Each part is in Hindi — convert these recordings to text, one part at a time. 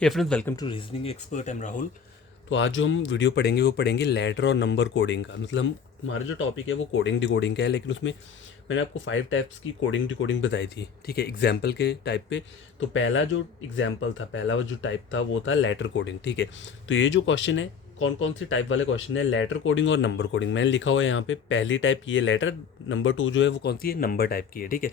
Hey friends, welcome to reasoning expert. Am Rahul. तो आज जो हम वीडियो पढ़ेंगे वो पढ़ेंगे लेटर और नंबर कोडिंग का। मतलब हमारा जो टॉपिक है वो कोडिंग डिकोडिंग का है, लेकिन उसमें मैंने आपको 5 टाइप्स की कोडिंग डिकोडिंग बताई थी, ठीक है, एग्जाम्पल के टाइप पे। तो पहला जो एग्जाम्पल था, पहला जो टाइप था वो था लेटर कोडिंग, ठीक है। तो ये जो क्वेश्चन है, कौन कौन सी टाइप वाले क्वेश्चन है, लेटर कोडिंग और नंबर कोडिंग मैंने लिखा हुआ है यहाँ पे। पहली टाइप ये लेटर, नंबर 2 जो है वो कौन सी है, नंबर टाइप की है, ठीक है।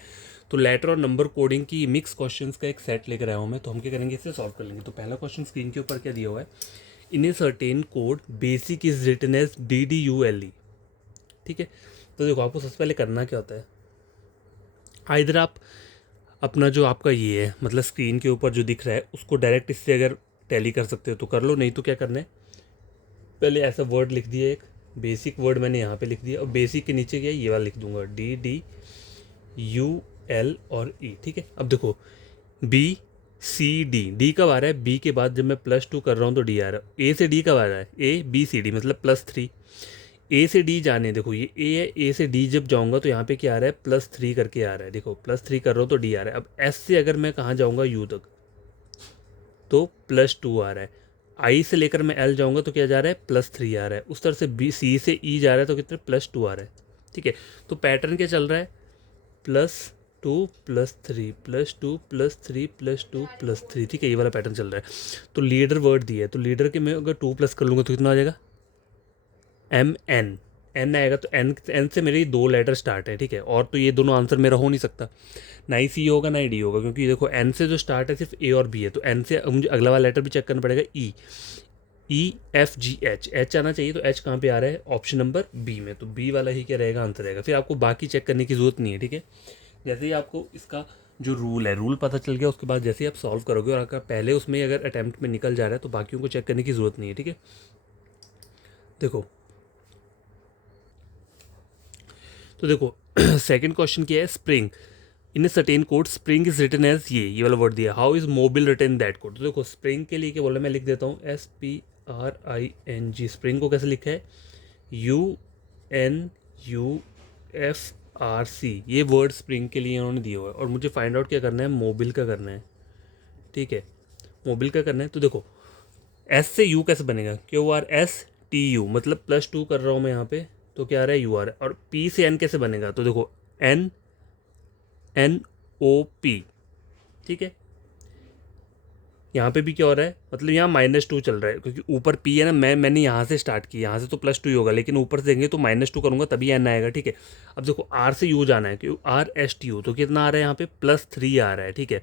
तो लेटर और नंबर कोडिंग की मिक्स क्वेश्चंस का एक सेट लेकर आया हूँ मैं। तो हम क्या करेंगे, इसे सॉल्व कर लेंगे। तो पहला क्वेश्चन स्क्रीन के ऊपर क्या दिया हुआ है, in a certain code basic is written as DDULE, ठीक है। तो देखो, आपको सबसे पहले करना क्या होता है, इधर आप अपना जो आपका ये है, मतलब स्क्रीन के ऊपर जो दिख रहा है उसको डायरेक्ट इससे अगर टैली कर सकते हो तो कर लो, नहीं तो क्या करना है, पहले ऐसा वर्ड लिख दिया, एक बेसिक वर्ड मैंने यहाँ पे लिख दिया, और बेसिक के नीचे क्या है, ये वाला लिख दूंगा, DDUL और E, ठीक है। अब देखो, BCD कब आ रहा है, बी के बाद जब मैं +2 कर रहा हूँ तो डी आ रहा है। ए से डी कब आ रहा है, ABCD मतलब +3। ए से डी जाने, देखो ये ए है, ए से डी जब जाऊंगा तो यहाँ पे क्या आ रहा है, +3 करके आ रहा है। देखो +3 कर रहा हूँ तो डी आ रहा है। अब एस से अगर मैं कहाँ जाऊँगा, यू तक, तो +2 आ रहा है। आई से लेकर मैं एल जाऊँगा तो क्या जा रहा है, +3 आ रहा है। उस तरह से बी सी से ई जा रहा है तो कितने, +2 आ रहा है, ठीक है। तो पैटर्न क्या चल रहा है, +2 +3 +2 +3 +2 +3, ठीक है, ये वाला पैटर्न चल रहा है। तो लीडर वर्ड दिया है, तो लीडर के मैं अगर 2 प्लस कर लूँगा तो कितना आ जाएगा, MN आएगा। तो एन से मेरे 2 लेटर स्टार्ट है, ठीक है। और तो ये दोनों आंसर मेरा हो नहीं सकता, ना ही सी होगा ना ही डी होगा, क्योंकि देखो एन से जो स्टार्ट है सिर्फ ए और बी है। तो एन से मुझे अगला वाला लेटर भी चेक करना पड़ेगा, EEFGH, एच आना चाहिए। तो एच कहाँ पे आ रहा है, ऑप्शन नंबर बी में। तो बी वाला ही क्या रहेगा, आंसर रहेगा। फिर आपको बाकी चेक करने की जरूरत नहीं है, ठीक है। जैसे ही आपको इसका जो रूल है, रूल पता चल गया, उसके बाद जैसे ही आप सॉल्व करोगे और अगर पहले उसमें अगर अटैम्प्ट में निकल जा रहा है तो बाकियों को चेक करने की ज़रूरत नहीं है, ठीक है। देखो, तो देखो सेकंड क्वेश्चन क्या है, spring in a certain code spring is written as, ये वाला वर्ड दिया, how is mobile written that code. तो देखो, स्प्रिंग के लिए क्या बोला, मैं लिख देता हूँ SPRING। स्प्रिंग को कैसे लिखा है, UNUFRC, ये वर्ड स्प्रिंग के लिए उन्होंने दिया हुआ है। और मुझे फाइंड आउट क्या करना है, मोबिल का करना है, ठीक है। मोबिल का करना है। तो देखो, एस से यू कैसे बनेगा, QRSTU, मतलब +2 कर रहा हूँ मैं यहाँ पे, तो क्या आ रहा है, यू आ रहा है। और पी से एन कैसे बनेगा, तो देखो NNOP, ठीक है। यहाँ पे भी क्या हो रहा है, मतलब यहाँ -2 चल रहा है, क्योंकि ऊपर पी है ना, मैंने यहाँ से स्टार्ट किया, यहाँ से तो +2 ही होगा, लेकिन ऊपर से देंगे तो -2 करूँगा तभी एन आएगा, ठीक है। अब देखो, आर से यू जाना है, क्यों, RSTU, तो कितना आ रहा है यहाँ पे, +3 आ रहा है, ठीक है।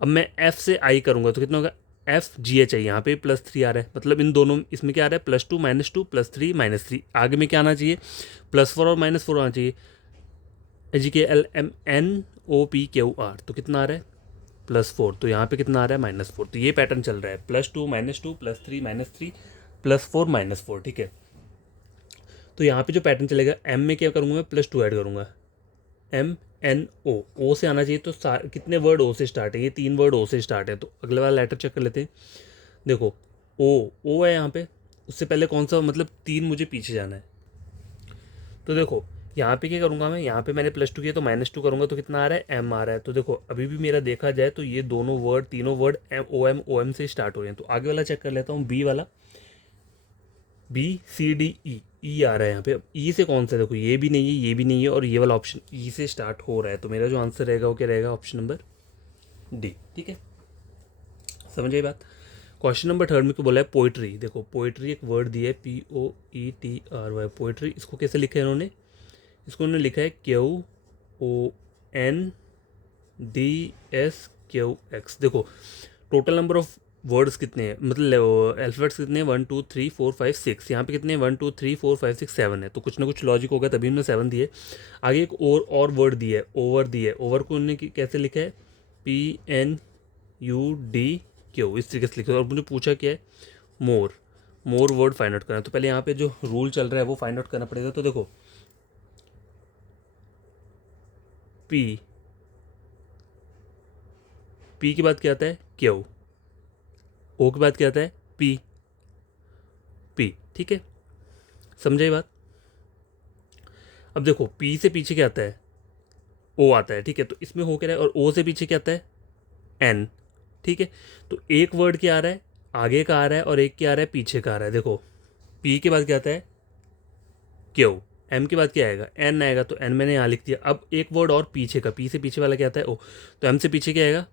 अब मैं एफ से आई करूँगा तो कितना होगा, FGH है, यहाँ पे +3 आ रहा है। मतलब इन दोनों, इसमें क्या आ रहा है, +2 -2 +3 -3, आगे में क्या आना चाहिए, +4 और -4 आना चाहिए, GKLMNOPQR, तो कितना आ रहा है, +4। तो यहाँ पे कितना आ रहा है, -4। तो ये पैटर्न चल रहा है, +2 -2 +3 -3 +4 -4, ठीक है। तो यहाँ पे जो पैटर्न चलेगा, एम में क्या करूँगा मैं, +2 ऐड करूँगा, MNO, से आना चाहिए। तो कितने वर्ड ओ से स्टार्ट है, ये 3 वर्ड ओ से स्टार्ट है। तो अगले वाला लेटर चेक कर लेते हैं। देखो, ओ है यहाँ पे, उससे पहले कौन सा, मतलब 3 मुझे पीछे जाना है। तो देखो, यहाँ पे क्या करूँगा मैं, यहाँ पे मैंने +2 किया तो -2 करूँगा तो कितना आ रहा है, M आ रहा है। तो देखो, अभी भी मेरा देखा जाए तो ये दोनों वर्ड, तीनों वर्ड OM से स्टार्ट हो रहे हैं। तो आगे वाला चेक कर लेता हूँ, बी वाला, BCDE, ई आ रहा है यहाँ पे। अब ई से कौन सा, देखो ये भी नहीं है, ये भी नहीं है, और ये वाला ऑप्शन ई से स्टार्ट हो रहा है। तो मेरा जो आंसर रहेगा वो क्या रहेगा, ऑप्शन नंबर डी, ठीक है। समझ आई बात। क्वेश्चन नंबर थर्ड में क्या बोला है, पोइट्री। देखो, पोइट्री एक वर्ड दिया है, POETRY, पोइट्री। इसको कैसे लिखा है इन्होंने, इसको उन्होंने लिखा है QONDSQX। देखो, टोटल नंबर ऑफ वर्ड्स कितने हैं, मतलब अल्फ़ाबेट्स कितने हैं, 1 2 3 4 5 6। यहाँ पे कितने हैं, 1 2 3 4 5 6 7 है। तो कुछ ना कुछ लॉजिक होगा तभी उन्होंने 7 दिए। आगे एक और वर्ड दिया है, ओवर दिया है। ओवर को उन्होंने कैसे लिखा है, PNUDQ, इस तरीके से लिखा है। और मुझे पूछा क्या है, मोर वर्ड फाइंड आउट करना है। तो पहले यहाँ पे जो रूल चल रहा है वो फाइंड आउट करना पड़ेगा। तो देखो, पी पी के बाद क्या आता है, क्यू, ओ के बाद क्या आता है, पी पी, ठीक है। समझाई बात। अब देखो, पी से पीछे क्या आता है, ओ आता है, ठीक है। तो इसमें हो क्या रहा है, और ओ से पीछे क्या आता है, एन। ठीक है। तो एक वर्ड क्या आ रहा है, आगे का आ रहा है, और एक क्या आ रहा है, पीछे का आ रहा है। देखो पी के बाद क्या आता है, क्यू। एम के बाद क्या आएगा, एन आएगा, तो एन मैंने यहाँ लिख दिया। अब एक वर्ड और पीछे का, पी से पीछे वाला क्या आता है, ओ। तो एम से पीछे क्या आएगा,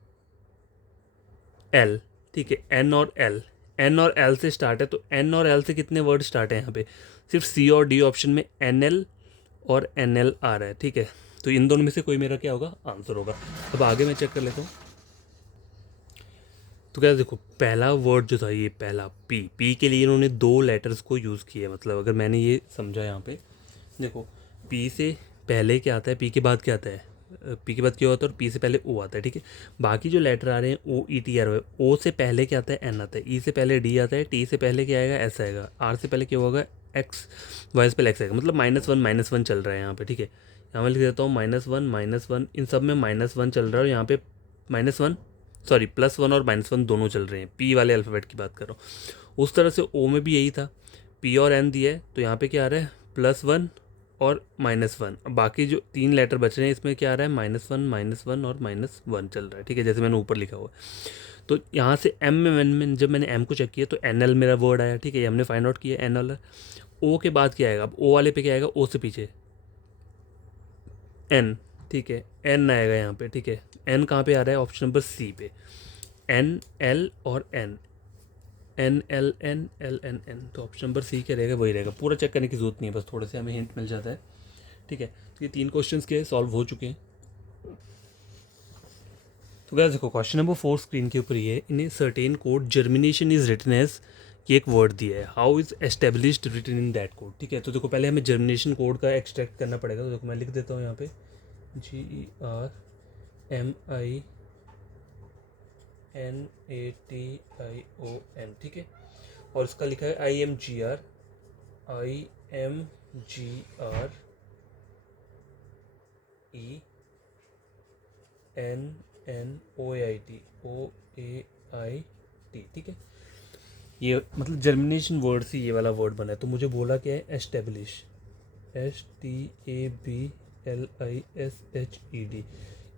एल। ठीक है, एन और एल, एन और एल से स्टार्ट है। तो एन और एल से कितने वर्ड स्टार्ट है यहाँ पे, सिर्फ सी और डी ऑप्शन में एन एल और एन एल आ रहा है। ठीक है, तो इन दोनों में से कोई मेरा क्या होगा, आंसर होगा। अब आगे मैं चेक कर लेता हूँ। तो क्या देखो, पहला वर्ड जो था, ये पहला पी, पी के लिए इन्होंने दो लेटर्स को यूज़ किया। मतलब अगर मैंने ये समझा यहाँ पे, देखो पी से पहले क्या आता है, पी के बाद क्या आता है, पी के बाद क्या होता है, और पी से पहले ओ आता है। ठीक है, बाकी जो लेटर आ रहे हैं ओ ई टी आर, ओ से पहले क्या आता है, एन आता है, ई से पहले डी आता है, टी से पहले क्या आएगा, एस आएगा, आर से पहले क्या होगा, एक्स, वाई से पहले एक्स आएगा। मतलब -1 चल रहा है यहाँ पे। ठीक है, यहाँ मैं लिख देता हूँ -1 इन सब में -1 चल रहा है, और यहाँ पे -1 सॉरी +1 और -1 दोनों चल रहे हैं। पी वाले अल्फ़ाबेट की बात कर रहा हूँ। उस तरह से ओ में भी यही था, पी और एन दिया है, तो यहाँ पे क्या आ रहा है, +1 और -1। अब बाकी जो 3 लेटर बच रहे हैं, इसमें क्या आ रहा है, -1 और -1 चल रहा है। ठीक है, जैसे मैंने ऊपर लिखा हुआ है। तो यहाँ से एम में जब मैंने एम को चेक किया, तो एन एल मेरा वर्ड आया। ठीक है, ये हमने फाइंड आउट किया एन एल। ओ के बाद क्या आएगा, अब ओ वाले पे क्या आएगा, ओ से पीछे एन। ठीक है, एन आएगा यहाँ पे। ठीक है, एन कहाँ पे आ रहा है, ऑप्शन नंबर सी पे, एन एल और N, N L N L N N. तो ऑप्शन नंबर सी क्या रहेगा, वही रहेगा। पूरा चेक करने की जरूरत नहीं है, बस थोड़े से हमें हिंट मिल जाता है। ठीक है, तो ये 3 क्वेश्चंस के सॉल्व हो चुके हैं। तो गाइस देखो, क्वेश्चन नंबर 4 स्क्रीन के ऊपर ये है, in a certain code germination is written as, कि एक वर्ड दिया है, how is established written in that code. ठीक है, तो देखो पहले हमें जर्मिनेशन कोड का एक्सट्रैक्ट करना पड़ेगा। तो देखो मैं लिख देता हूँ यहाँ पे, GERMINATION। ठीक है, और इसका लिखा है IMGRENNOAIT। ठीक है, ये मतलब जर्मिनेशन वर्ड से ये वाला वर्ड बना है। तो मुझे बोला क्या है, एस्टेब्लिश, STABLISHED,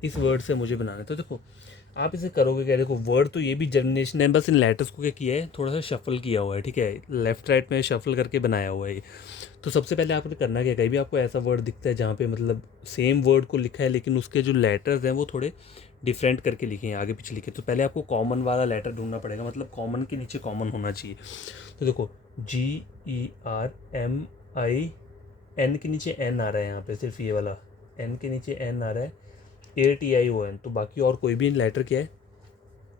इस वर्ड से मुझे बनाना है। तो देखो आप इसे करोगे क्या, देखो वर्ड तो ये भी जर्मिनेशन है, बस इन लेटर्स को क्या किया है, थोड़ा सा शफल किया हुआ है। ठीक है, लेफ्ट राइट में शफल करके बनाया हुआ है ये। तो सबसे पहले आपने करना क्या, कहीं भी आपको ऐसा वर्ड दिखता है जहाँ पे मतलब सेम वर्ड को लिखा है, लेकिन उसके जो लेटर्स हैं वो थोड़े डिफरेंट करके लिखे हैं, आगे पीछे लिखे, तो पहले आपको कॉमन वाला लेटर ढूंढना पड़ेगा। मतलब कॉमन के नीचे कॉमन होना चाहिए। तो देखो GERMIN के नीचे एन आ रहा है, यहाँ पे सिर्फ ये वाला एन के नीचे एन आ रहा है, ATION। तो बाकी और कोई भी लेटर क्या है,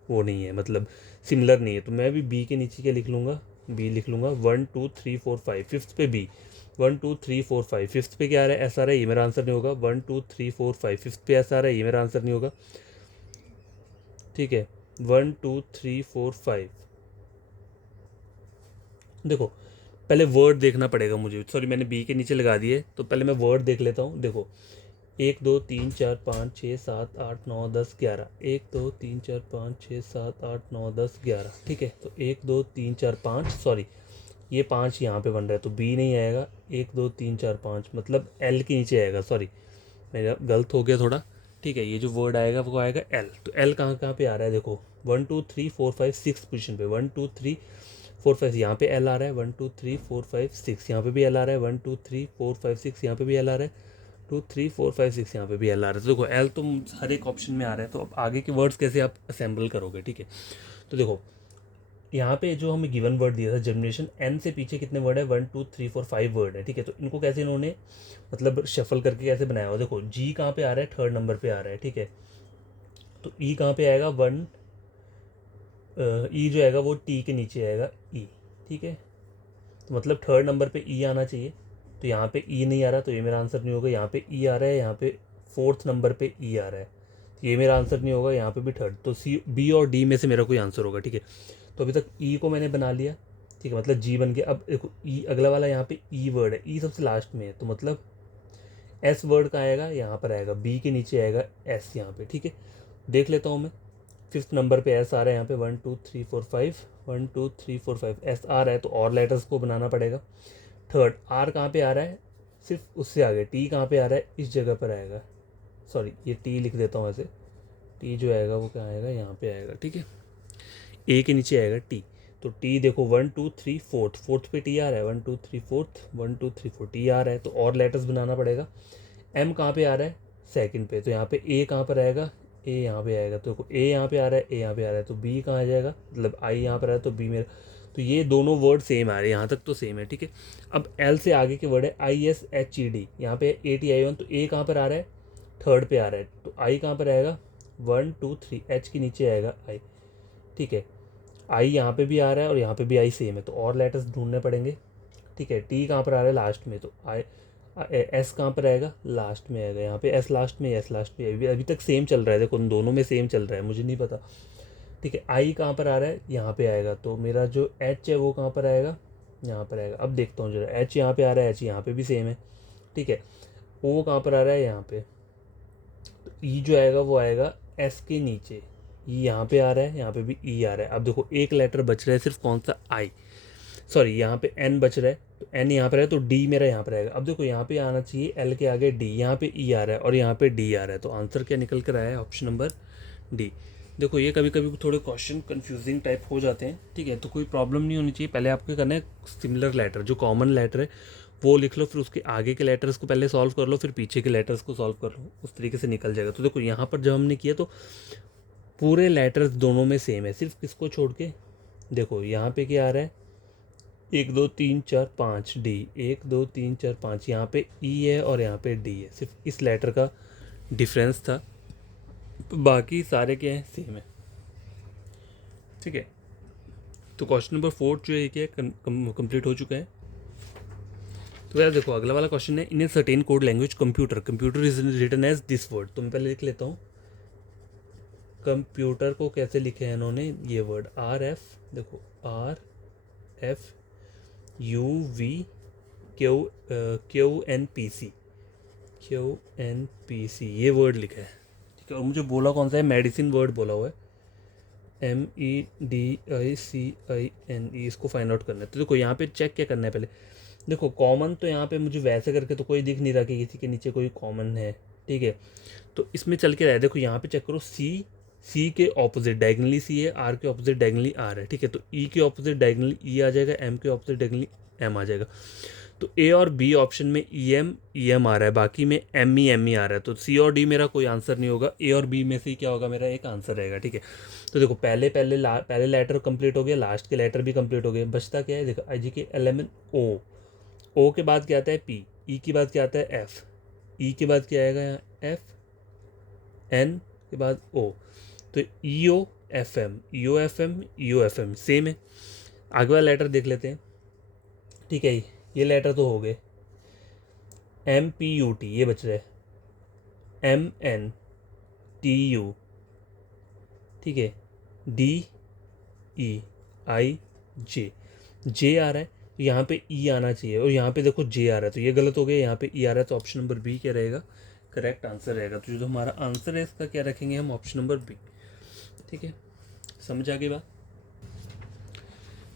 वो नहीं है, मतलब सिमिलर नहीं है। तो मैं भी बी के नीचे क्या लिख लूँगा, बी लिख लूँगा। 1 2 3 4 5, फिफ्थ पे बी, 1 2 3 4 5, फिफ्थ पे क्या आ रहा है, ऐसा आ रहा है, ये मेरा आंसर नहीं होगा। 1 2 3 4 5, फिफ्थ पे ऐसा आ रहा है, ये मेरा आंसर नहीं होगा। ठीक है, 1 2 3 4 5। देखो पहले वर्ड देखना पड़ेगा मुझे, सॉरी मैंने बी के नीचे लगा दिए, तो पहले मैं वर्ड देख लेता हूँ। देखो 1 2 3 4 5 6 7 8 9 10 11, 1 2 3 4 5 6 7 8 9 10 11। ठीक है, तो 1 2 3 4 5, सॉरी ये 5 यहाँ पे बन रहा है, तो बी नहीं आएगा। 1 2 3 4 5 मतलब एल के नीचे आएगा, सॉरी मेरा गलत हो गया थोड़ा। ठीक है, ये जो वर्ड आएगा वो आएगा एल। तो एल कहाँ कहाँ पे आ रहा है, देखो 1 2 3 4 5 6 पोजीशन पे, 1 2 3 4 5 यहाँ पे एल आ रहा है, 1 2 3 4 5 6 यहाँ पे भी एल आ रहा है, 1 2 3 4 5 6 यहाँ पे भी एल आ रहा है, 2 3 4 5 6 यहाँ पे भी एल आ रहा है। तो देखो एल तो हर एक ऑप्शन में आ रहा है। तो अब आगे के वर्ड्स कैसे आप असेंबल करोगे। ठीक है, तो देखो यहाँ पे जो हमें गिवन वर्ड दिया था जर्मिनेशन, एन से पीछे कितने वर्ड है, 1 2 3 4 5 वर्ड है। ठीक है, तो इनको कैसे इन्होंने मतलब शफल करके कैसे बनाया हुआ, देखो जी कहाँ पे आ रहा है, 3rd नंबर पे आ रहा है। ठीक है, तो ई कहाँ पे आएगा, ई जो आएगा वो टी के नीचे आएगा, ई। ठीक है, तो मतलब 3rd नंबर पे ई आना चाहिए। तो यहाँ पे ई नहीं आ रहा, तो ये मेरा आंसर नहीं होगा। यहाँ पे ई आ रहा है, यहाँ पे 4th नंबर पे ई आ रहा है, तो ये मेरा आंसर नहीं होगा। यहाँ पे भी 3rd, तो सी बी और डी में से मेरा कोई आंसर होगा। ठीक है, तो अभी तक ई को मैंने बना लिया। ठीक है, मतलब जी बन गया। अब देखो ई अगला वाला यहाँ पे ई वर्ड है, ई सबसे लास्ट में है, तो मतलब एस वर्ड का आएगा, यहाँ पर आएगा बी के नीचे आएगा एस यहाँ पे। ठीक है, देख लेता हूँ मैं, 5th नंबर पे एस आ रहा है यहाँ पे, 1 2 3 4 5, 1 2 3 4 5 एस आ रहा है, तो और लेटर्स को बनाना पड़ेगा। 3rd आर कहाँ पे आ रहा है, सिर्फ उससे आगे टी कहाँ पे आ रहा है, इस जगह पर आएगा। सॉरी ये टी लिख देता हूँ ऐसे, टी जो आएगा वो क्या आएगा, यहाँ पे आएगा। ठीक है, ए के नीचे आएगा टी, तो टी देखो 1 2 3 4, फोर्थ पे टी आ रहा है, 1 2 3 फोर्थ, 1 2 3 4 टी आ रहा है, तो और लेटर्स बनाना पड़ेगा। एम कहाँ पे आ रहा है, सेकंड पे, तो यहाँ पे ए कहाँ पर आएगा, ए यहाँ पे आएगा, तो ए यहाँ पे आ रहा है, ए यहाँ पे आ रहा है, तो बी कहाँ आ जाएगा, मतलब आई यहाँ पर आ रहा है तो बी मेरा, तो ये दोनों वर्ड सेम आ रहे हैं, यहाँ तक तो सेम है, ठीक है। अब एल से आगे के वर्ड है I S H E D, यहाँ पे ए टी आई वन, तो ए कहाँ पर आ रहा है, थर्ड पे आ रहा है, तो आई कहाँ पर आएगा, 1 2 3, एच के नीचे आएगा आई, ठीक है। आई यहाँ पे भी आ रहा है और यहाँ पे भी आई सेम है, तो और लेटर्स ढूंढने पड़ेंगे, ठीक है। टी कहाँ पर आ रहा है, लास्ट में, तो आई एस कहाँ पर आएगा, लास्ट में आएगा, यहाँ पे एस लास्ट में, एस लास्ट में, अभी तक सेम चल रहा है, देखो उन दोनों में सेम चल रहा है, मुझे नहीं पता, ठीक है। आई कहाँ पर आ रहा है, यहाँ पे आएगा, तो मेरा जो एच है वो कहाँ पर आएगा, यहाँ पर आएगा। अब देखता हूँ जरा, एच यहाँ पे आ रहा है, एच यहाँ पे भी सेम है, ठीक है। ओ कहाँ पर आ रहा है, यहाँ पे, तो ई जो आएगा वो आएगा एस के नीचे, ई यहाँ पे आ रहा है, यहाँ पे भी ई आ रहा है। अब देखो एक लेटर बच रहा है सिर्फ, कौन सा, आई, सॉरी यहाँ पे एन बच रहा है, तो एन यहाँ पर है, तो डी मेरा यहाँ पर आएगा। अब देखो यहाँ पे आना चाहिए एल के आगे डी, यहाँ पे ई आ रहा है और यहाँ पे डी आ रहा है, तो आंसर क्या निकल कर आया है, ऑप्शन नंबर डी। देखो ये कभी कभी थोड़े क्वेश्चन कंफ्यूजिंग टाइप हो जाते हैं, ठीक है, तो कोई प्रॉब्लम नहीं होनी चाहिए। पहले आपको क्या करना है, सिमिलर लेटर जो कॉमन लेटर है वो लिख लो, फिर उसके आगे के लेटर्स को पहले सॉल्व कर लो, फिर पीछे के लेटर्स को सॉल्व कर लो, उस तरीके से निकल जाएगा। तो देखो यहाँ पर जब हमने किया तो पूरे लेटर्स दोनों में सेम है, सिर्फ किसको छोड़ के, देखो यहाँ पे क्या आ रहा है, 1 2 3 4 5 डी, 1 2 3 4 5, यहाँ पे ई है और यहाँ पे डी है, सिर्फ इस लेटर का डिफरेंस था, बाकी सारे क्या हैं, सेम है, ठीक है। तो क्वेश्चन नंबर 4 जो है क्या कंप्लीट हो चुका है। तो यार देखो अगला वाला क्वेश्चन है, in a certain code language computer, computer is written as this word, तो मैं पहले लिख लेता हूँ कंप्यूटर को कैसे लिखे हैं इन्होंने, ये वर्ड आर एफ, देखो R F U V Q N P C, Q N P C, ये वर्ड लिखा है, ठीक है। और मुझे बोला कौन सा है, मेडिसिन वर्ड बोला हुआ है, MEDICINE, इसको फाइंड आउट करना है। तो देखो यहाँ पे चेक क्या करना है पहले, देखो कॉमन तो यहाँ पे मुझे वैसे करके तो कोई दिख नहीं रहा कि किसी के नीचे कोई कॉमन है, ठीक है। तो इसमें चल के रहा है, देखो यहाँ पे चेक करो, सी के ऑपोजिट डायगनली सी है, आर के ऑपोजिट डायगनली आर है, ठीक है। तो ई के ऑपोजिट डायगनली ई आ जाएगा, एम के ऑपोजिट डायगनली एम आ जाएगा। तो ए और बी ऑप्शन में ई एम आ रहा है, बाकी में एम ई आ रहा है, तो सी और डी मेरा कोई आंसर नहीं होगा, ए और बी में से ही क्या होगा, मेरा एक आंसर रहेगा, ठीक है। तो देखो पहले लेटर कंप्लीट हो गया, लास्ट के लेटर भी कंप्लीट हो गए, बचता क्या है, देखो आई जी के एल ओ के बाद क्या आता है पी, ई के बाद क्या आता है एफ, ई के बाद क्या आएगा यहाँ एफ, एन के बाद ओ, तो ई ओ एफ एम, ई ओ एफ एम, ई ओ एफ एम सेम है। आगे वाला लेटर देख लेते हैं, ठीक है। ये लेटर तो हो गए, MPUT ये बच रहा है, MNTU, ठीक है, DEIJ, जे आ रहा है, तो यहाँ पे ई आना चाहिए और यहाँ पे देखो जे आ रहा है, तो ये गलत हो गया, यहाँ पे ई आ रहा है, तो ऑप्शन नंबर बी क्या रहेगा, करेक्ट आंसर रहेगा। तो जो हमारा आंसर है इसका क्या रखेंगे हम, ऑप्शन नंबर बी, ठीक है। समझ आ गई बात।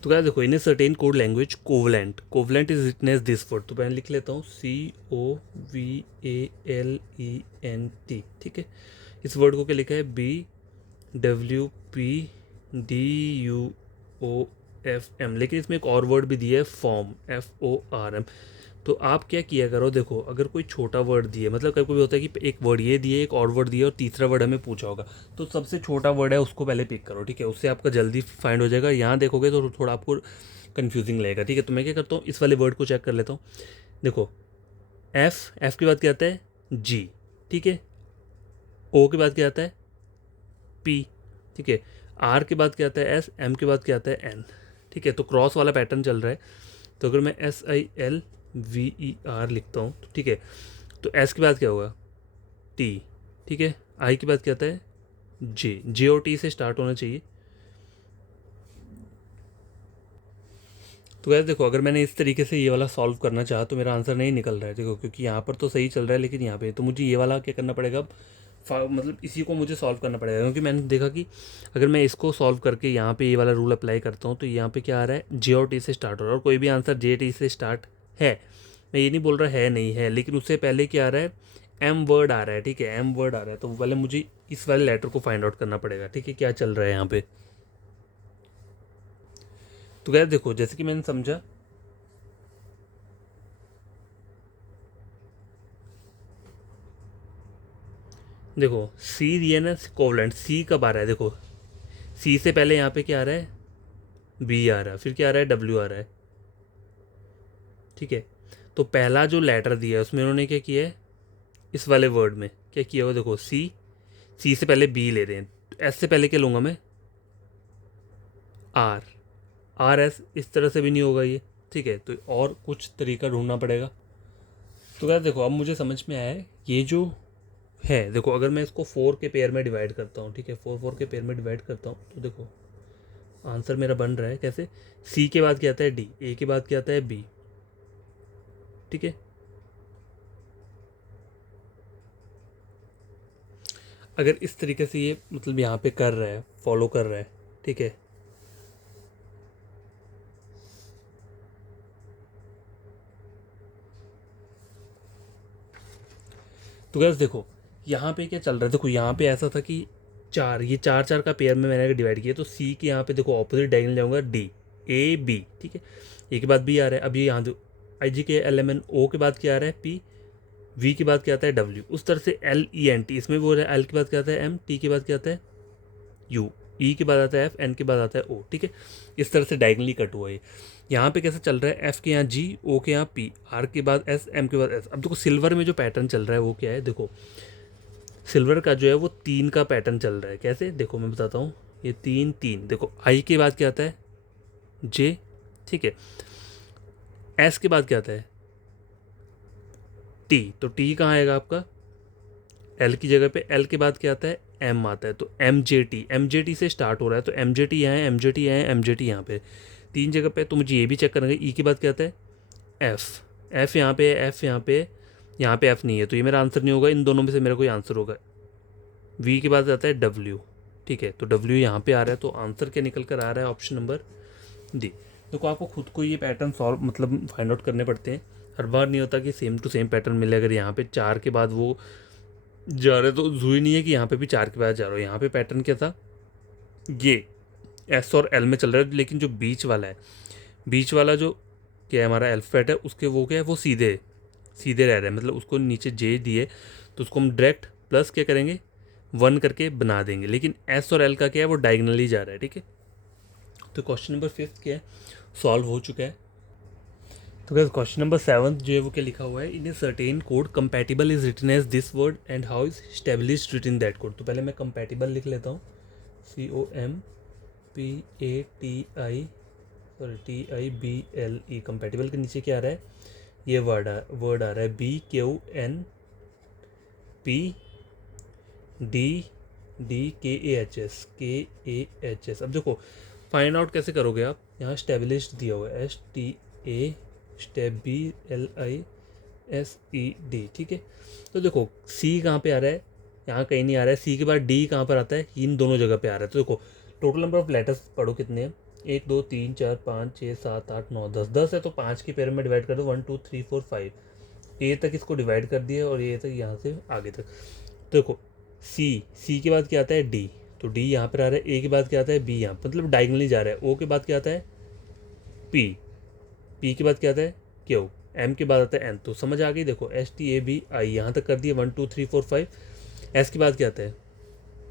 तो क्या देखो, in a certain code language covalent, covalent is written as this word, तो पहले लिख लेता हूँ COVALENT, ठीक है। इस वर्ड को क्या लिखा है, BWPDUOFM, लेकिन इसमें एक और वर्ड भी दिया है फॉर्म, FORM। तो आप क्या किया करो, देखो अगर कोई छोटा वर्ड दिए, मतलब कभी कभी होता है कि एक वर्ड ये दिए, एक और वर्ड दिए और तीसरा वर्ड हमें पूछा होगा, तो सबसे छोटा वर्ड है उसको पहले पिक करो, ठीक है, उससे आपका जल्दी फाइंड हो जाएगा। यहाँ देखोगे तो थोड़ा आपको कन्फ्यूजिंग लगेगा, ठीक है। तो मैं क्या करता हूँ, इस वाले वर्ड को चेक कर लेता हूँ, देखो एफ के बाद क्या आता है जी, ठीक है, ओ के बाद क्या आता है पी, ठीक है, आर के बाद क्या आता है एस, एम के बाद क्या आता है एन, ठीक है। तो क्रॉस वाला पैटर्न चल रहा है, तो अगर मैं SILVER लिखता हूँ तो ठीक है, तो एस के बाद क्या होगा टी, ठीक है, आई के बाद क्या आता है जे और टी से स्टार्ट होना चाहिए। तो वैसे देखो अगर मैंने इस तरीके से ये वाला सॉल्व करना चाहा तो मेरा आंसर नहीं निकल रहा है, देखो क्योंकि यहाँ पर तो सही चल रहा है लेकिन यहाँ पे तो मुझे ये वाला क्या करना पड़ेगा, मतलब इसी को मुझे सॉल्व करना पड़ेगा, क्योंकि मैंने देखा कि अगर मैं इसको सॉल्व करके यहाँ पे ये वाला रूल अप्लाई करता हूँ तो यहाँ पे क्या आ रहा है जे और टी से स्टार्ट हो रहा है, और कोई भी आंसर जे टी से स्टार्ट है, मैं ये नहीं बोल रहा है नहीं है, लेकिन उससे पहले क्या आ रहा है एम वर्ड आ रहा है, ठीक है, एम वर्ड आ रहा है, तो पहले मुझे इस वाले लेटर को फाइंड आउट करना पड़ेगा, ठीक है, क्या चल रहा है यहाँ पे। तो क्या देखो, जैसे कि मैंने समझा, देखो सी दिया ना कोवलेंट, सी कब आ रहा है, देखो सी से पहले यहाँ पे क्या आ रहा है, बी आ रहा है, फिर क्या आ रहा है, डब्ल्यू आ रहा है, ठीक है। तो पहला जो लेटर दिया है उसमें उन्होंने क्या किया है, इस वाले वर्ड में क्या किया हुआ, देखो सी, सी से पहले बी ले रहे हैं, तो एस से पहले क्या लूँगा मैं, आर, आर एस, इस तरह से भी नहीं होगा ये, ठीक है। तो और कुछ तरीका ढूंढना पड़ेगा। तो यार देखो अब मुझे समझ में आया है, ये जो है देखो, अगर मैं इसको 4 के पेयर में डिवाइड करता हूँ, ठीक है, 4 के पेयर में डिवाइड करता हूँ, तो देखो आंसर मेरा बन रहा है कैसे, सी के बाद क्या आता है डी, ए के बाद क्या आता है बी, ठीक है। अगर इस तरीके से ये मतलब यहाँ पे कर रहा है, फॉलो कर रहा है, ठीक है, तो गैस देखो यहाँ पे क्या चल रहा है, देखो यहाँ पे ऐसा था कि चार, ये चार चार का पेयर में मैंने अगर डिवाइड किया तो सी के यहाँ पे देखो ऑपोजिट डायगोनल जाऊंगा डी, ए बी, ठीक है। ए के बाद बी आ रहा है, अब ये यहाँ आई जी के एल एम एन, ओ के बाद क्या आ रहा है पी, वी के बाद क्या आता है डब्ल्यू, उस तरह से एल ई एन टी, इसमें भी हो रहा है, एल के बाद क्या आता है एम, टी के बाद क्या आता है यू, ई के बाद आता है एफ, एन के बाद आता है ओ, ठीक है। इस तरह से डायगनली कट हुआ है। यहाँ पे कैसे चल रहा है, एफ के यहाँ जी, ओ के यहाँ पी, आर के बाद एस, एम के बाद एस। अब देखो सिल्वर में जो पैटर्न चल रहा है वो क्या है, देखो सिल्वर का जो है वो 3 का पैटर्न चल रहा है, कैसे देखो मैं बताता हूँ, ये 3 3, देखो आई के बाद क्या आता है जे, ठीक है, एस के बाद क्या आता है टी, तो टी कहाँ आएगा आपका एल की जगह पे, एल के बाद क्या आता है एम आता है, तो M J T, M J T से स्टार्ट हो रहा है, तो एम जे टी यहाँ है, एम जे टी यहाँ है, एम जे टी यहाँ पे, 3 जगह पे। तो मुझे ये भी चेक करना है, ई के बाद क्या आता है एफ, एफ यहाँ पे, एफ यहाँ पे, यहाँ पे एफ नहीं है, तो ये मेरा आंसर नहीं होगा, इन दोनों में से मेरा कोई आंसर होगा। वी के बाद आता है डब्ल्यू, ठीक है, तो डब्ल्यू यहाँ पे आ रहा है, तो आंसर क्या निकल कर आ रहा है, ऑप्शन नंबर डी। देखो आपको खुद को ये पैटर्न सॉल्व मतलब फाइंड आउट करने पड़ते हैं, हर बार नहीं होता कि सेम टू सेम पैटर्न मिले। अगर यहाँ पे 4 के बाद वो जा रहे तो जरूरी नहीं है कि यहाँ पे भी 4 के बाद जा रहा हो। यहाँ पे पैटर्न क्या था, ये एस और एल में चल रहा है, लेकिन जो बीच वाला है, बीच वाला जो क्या है हमारा अल्फ़ाबेट है, उसके वो क्या है, वो सीधे सीधे रह रहा है, मतलब उसको नीचे जे दिए तो उसको हम डायरेक्ट प्लस क्या करेंगे 1 करके बना देंगे, लेकिन एस और एल का क्या है वो डायगनली जा रहा है, ठीक है। तो क्वेश्चन नंबर 5 क्या है, सॉल्व हो चुका है। तो क्या क्वेश्चन नंबर 7 जो है वो क्या लिखा हुआ है, in a certain code compatible is written as this word and how is established written that code. तो पहले मैं कंपैटिबल लिख लेता हूँ, COMPATI, सॉरी TIBLE, कंपैटिबल के नीचे क्या आ रहा है, ये वर्ड आ रहा है BQNPDDKAHS। अब देखो फाइंड आउट कैसे करोगे आप, यहाँ स्टेब्लिश्ड दिया हुआ है STA STABLISED, ठीक है। तो देखो सी कहाँ पे आ रहा है, यहाँ कहीं नहीं आ रहा है, सी के बाद डी कहाँ पर आता है, इन दोनों जगह पे आ रहा है। तो देखो टोटल नंबर ऑफ लेटर्स पढ़ो कितने हैं, 1 2 3 4 5 6 7 8 9 10, 10 है, तो 5 के पेयर में डिवाइड कर दो, 1 2 3 4 5, ए तक इसको डिवाइड कर दिया और ए तक यहाँ से आगे तक। तो देखो सी के बाद क्या आता है डी, तो डी यहाँ पर आ रहा है, ए के बाद क्या आता है बी, यहाँ मतलब डायगनली जा रहा है, ओ के बाद क्या आता है पी, पी के बाद क्या आता है क्यू, एम के बाद आता है एन। तो समझ आ गई, देखो STABI यहाँ तक कर दिए 1 2 3 4 5। एस के बाद क्या आता है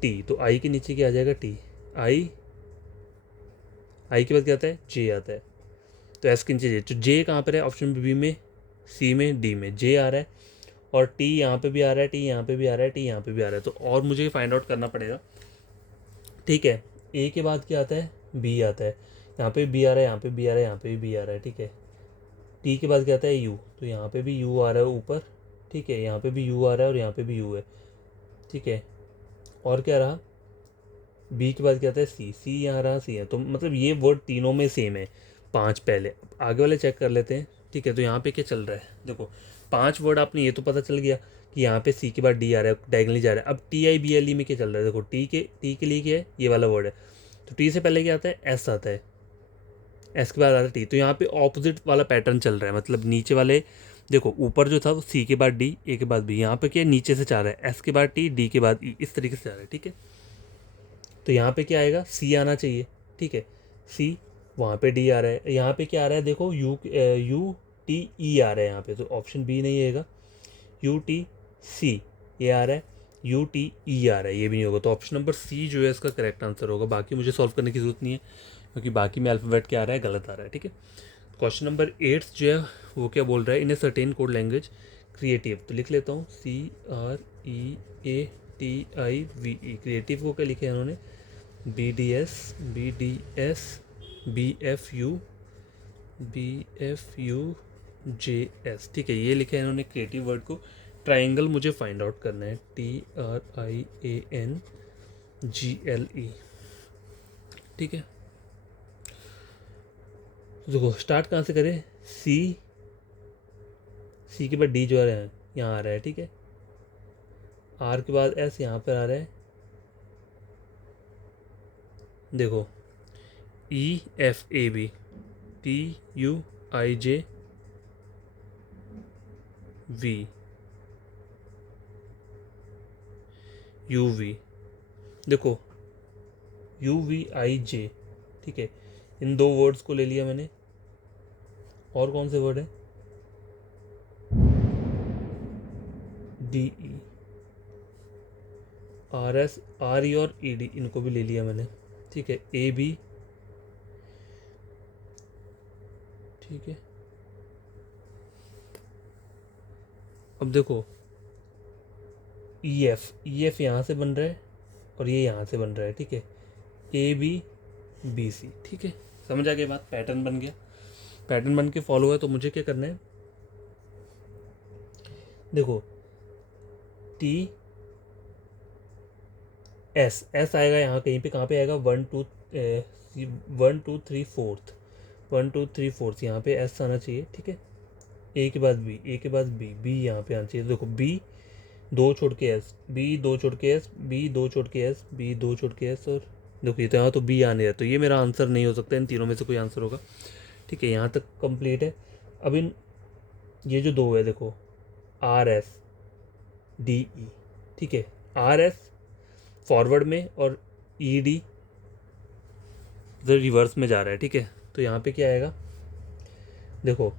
टी, तो आई के नीचे क्या आ जाएगा टी, आई के बाद क्या आता है जे आता है, तो एस के नीचे जे, तो जे कहाँ पर है, ऑप्शन बी में, सी में, डी में जे आ रहा है, और टी यहाँ पे भी आ रहा है, टी यहाँ पे भी आ रहा है, टी यहाँ पे भी आ रहा है। तो और मुझे फाइंड आउट करना पड़ेगा, ठीक है। ए के बाद क्या आता है बी आता है, यहाँ पे बी आ रहा है, यहाँ पे बी आ रहा है, यहाँ पे भी बी आ रहा है, ठीक है। टी के बाद क्या आता है यू, तो यहाँ पे भी यू आ रहा है ऊपर, ठीक है, यहाँ पे भी यू आ रहा है और यहाँ पे भी यू है, ठीक है। और क्या रहा, बी के बाद क्या आता है सी, सी यहाँ रहा, सी है, तो मतलब ये वर्ड तीनों में सेम है, 5 पहले। आगे वाले चेक कर लेते हैं, ठीक है। तो यहाँ पे क्या चल रहा है, देखो 5 वर्ड आपने ये तो पता चल गया कि यहाँ पे सी के बाद डी आ रहा है, डायगनली जा रहा है। अब TIBLE में क्या चल रहा है, देखो टी के लिए क्या है, ये वाला वर्ड है, तो टी से पहले क्या आता है एस आता है, एस के बाद आता है टी, तो यहाँ पे ऑपोजिट वाला पैटर्न चल रहा है, मतलब नीचे वाले देखो ऊपर जो था वो सी के बाद डी, ए के बाद बी, यहाँ पे क्या नीचे से जा रहा है एस के बाद टी, डी के बाद ई, इस तरीके से जा रहा है, ठीक है। तो यहाँ पे क्या आएगा सी आना चाहिए, ठीक है, सी वहाँ पे डी आ रहा है, यहाँ पे क्या आ रहा है देखो, UTE आ रहा है यहाँ पे, तो ऑप्शन बी नहीं रहेगा। UTC ये आ रहा है, UTE आ रहा है, ये भी नहीं होगा, तो ऑप्शन नंबर सी जो है इसका करेक्ट आंसर होगा। बाकी मुझे सॉल्व करने की ज़रूरत नहीं है, क्योंकि बाकी में अल्फ़ाबेट क्या आ रहा है, गलत आ रहा है। ठीक है, क्वेश्चन नंबर 8 जो है वो क्या बोल रहा है, in a certain code language creative, तो लिख लेता हूँ CREATIVE, क्रिएटिव को क्या लिखे हैं उन्होंने, BDS BFUJS। ठीक है, ये लिखा है इन्होंने क्रिएटिव वर्ड को। ट्राइंगल मुझे फाइंड आउट करना है, TRIANGLE। ठीक है, तो देखो स्टार्ट कहाँ से करें, सी के बाद डी जो आ रहा है यहाँ आ रहा है। ठीक है, आर के बाद एस यहाँ पर आ रहा है। देखो EFAB, TUIJV, UV, देखो UVIJ। ठीक है, इन दो वर्ड्स को ले लिया मैंने। और कौन से वर्ड है, DE, RS, RE और ED, इनको भी ले लिया मैंने। ठीक है, AB। ठीक है, अब देखो EF यहाँ से बन रहा है और ये यहाँ से बन रहा है। ठीक है, ABBC। ठीक है, समझ आ गई बात, पैटर्न बन गया, पैटर्न बन के फॉलो है। तो मुझे क्या करना है, देखो एस आएगा यहाँ कहीं पे, कहाँ पे आएगा, 1 2 3 4, 1 2 3 4 यहाँ पे एस आना चाहिए। ठीक है, ए के बाद बी, ए के बाद बी, बी यहाँ पे आना चाहिए। देखो बी दो छोड़ के एस, बी दो छोड़ के एस, बी दो छोड़ के एस, बी दो छोड़ के एस, और देखो ये तो यहाँ तो बी आने है, तो ये मेरा आंसर नहीं हो सकता, इन तीनों में से कोई आंसर होगा। ठीक है, यहाँ तक कंप्लीट है। अब इन ये जो दो है देखो, RSDE। ठीक है, RS फॉरवर्ड में और ED इधर रिवर्स में जा रहा है। ठीक है, तो यहाँ पे क्या आएगा, देखो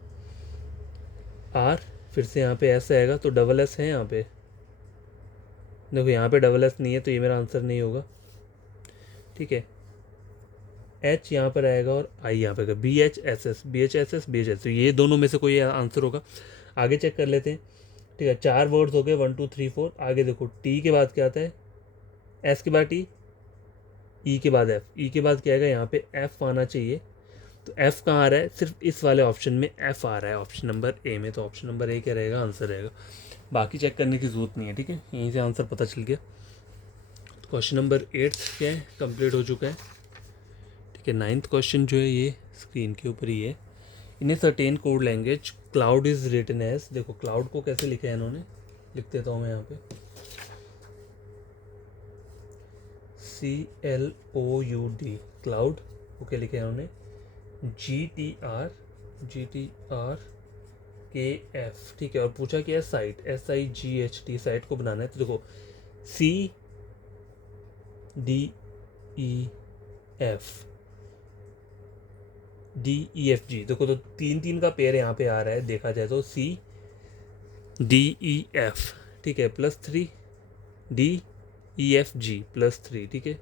R, फिर से यहाँ पे S आएगा, तो डबल S है यहाँ पे। देखो यहाँ पे डबल S नहीं है, तो ये मेरा आंसर नहीं होगा। ठीक है, H यहाँ पर आएगा और I यहाँ पे आएगा, BHSS, तो ये दोनों में से कोई आंसर होगा। आगे चेक कर लेते हैं। ठीक है, 4 वर्ड्स हो गए, 1 2 3 4। आगे देखो T के बाद क्या आता है, S के बाद T, E के बाद F, E के बाद क्या आएगा, यहाँ पे F आना चाहिए। तो F कहाँ आ रहा है, सिर्फ इस वाले ऑप्शन में F आ रहा है, ऑप्शन नंबर ए में। तो ऑप्शन नंबर ए क्या रहेगा, आंसर रहेगा। बाकी चेक करने की ज़रूरत नहीं है। ठीक है, यहीं से आंसर पता चल गया। तो क्वेश्चन नंबर 8 क्या है, कंप्लीट हो चुका है। ठीक है, 9th क्वेश्चन जो है ये स्क्रीन के ऊपर ही है। In a certain code language cloud is written as, देखो क्लाउड को कैसे लिखा है इन्होंने, लिख देता हूँ मैं यहाँ पे, CLOUD, क्लाउड को क्या लिखा है उन्होंने, GTR KF। ठीक है, और पूछा क्या है, साइट, SIGHT, साइट को बनाना है। तो देखो CDEFDEFG, देखो तो 3 3 का पेयर यहाँ पे आ रहा है, देखा जाए तो CDEF। ठीक है, +3 DEFG +3। ठीक है,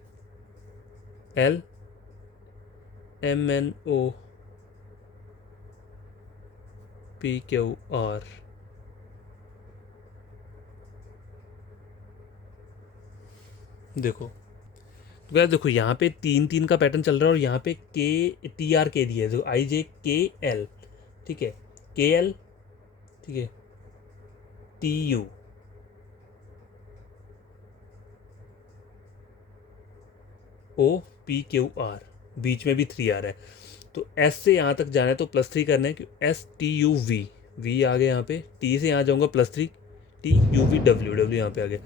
LMNOPQR। देखो तो यार देखो यहाँ पे 3 3 का पैटर्न चल रहा है, और यहाँ पे TRK दिया है, देखो IJKL। ठीक है, KL। ठीक है, TU, OPQR, बीच में भी 3 आ रहा है। तो S से यहाँ तक जाना है तो +3 करना है, कि STUV, V आ गया यहाँ पे, T से यहाँ जाऊँगा +3, TUVW यहाँ पे आ गया,